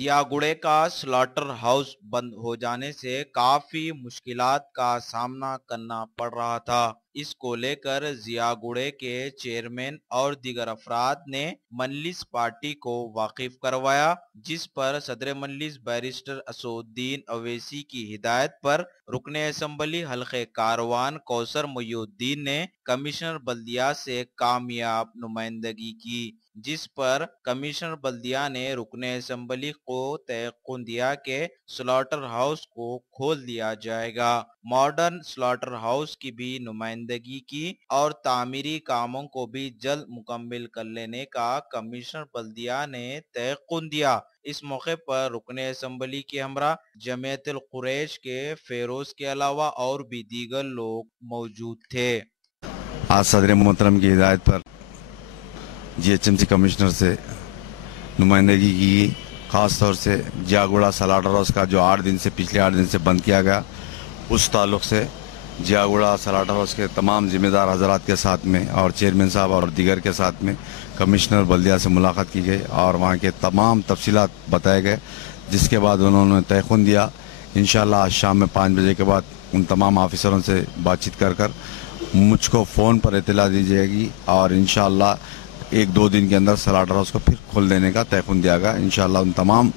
जियागुड़े का slaughter house बंद हो जाने से काफी मुश्किलात का सामना करना पड़ रहा था। इसको लेकर जियागुड़े के चेयरमैन और दीगर अफराद ने मजलिस पार्टी को वाकिफ करवाया, जिस पर सदर मजलिस बैरिस्टर असदुद्दीन अवैसी की हिदायत पर रुकने असम्बली हल्के कारवान कौसर मोइनुद्दीन ने कमिश्नर बल्दिया से कामयाब नुमाइंदगी की, जिस पर कमिश्नर बल्दिया ने रुकने असम्बली को तयक़ुन दिया कि स्लॉटर हाउस को खोल दिया जाएगा। मॉडर्न स्लॉटर हाउस की भी नुमाइंदगी की और तामीरी कामों को भी जल्द मुकम्मल कर लेने का कमिश्नर बल्दिया ने तयक़ुन दिया। इस मौके पर रुकने असम्बली के हमरा जमीयतुल कुरैश के फेरोज के अलावा और भी दीगर लोग मौजूद थे। आज सदर मोहतरम की हिदायत पर GHMC कमिश्नर से नुमाइंदगी की, ख़ास तौर से जियागुड़ा स्लॉटर हाउस का जो पिछले 8 दिन से बंद किया गया, उस ताल्लुक़ से जियागुड़ा स्लॉटर हाउस के तमाम ज़िम्मेदार हज़रात के साथ में और चेयरमैन साहब और दीगर के साथ में कमिश्नर बल्दिया से मुलाकात की गई और वहाँ के तमाम तफसीलात बताए गए, जिसके बाद उन्होंने तयक़ुन दिया इंशाअल्लाह आज शाम में 5 बजे के बाद उन तमाम ऑफिसरों से बातचीत कर मुझको फ़ोन पर इत्तला दी जाएगी और इंशाअल्लाह 1-2 दिन के अंदर स्लॉटर हाउस को फिर खोल देने का तयक़ुन दिया गया। इंशाअल्लाह उन तमाम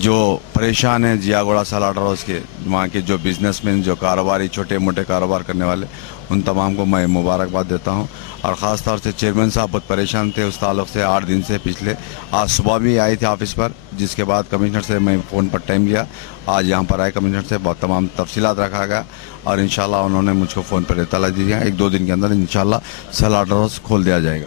जो परेशान हैं जियागुड़ा स्लॉटर हाउस के, वहाँ के जो बिजनेसमैन, जो कारोबारी, छोटे मोटे कारोबार करने वाले, उन तमाम को मैं मुबारकबाद देता हूँ। और ख़ास तौर से चेयरमैन साहब बहुत परेशान थे उस ताल्लुक़ से 8 दिन से। पिछले आज सुबह भी आए थे ऑफिस पर, जिसके बाद कमिश्नर से मैं फ़ोन पर टाइम लिया, आज यहाँ पर आए कमिश्नर से, बहुत तमाम तफसीलात रखा गया और इंशाअल्लाह उन्होंने मुझको फ़ोन पर इत्तला दी है 1-2 दिन के अंदर इंशाअल्लाह स्लॉटर हाउस खोल दिया जाएगा।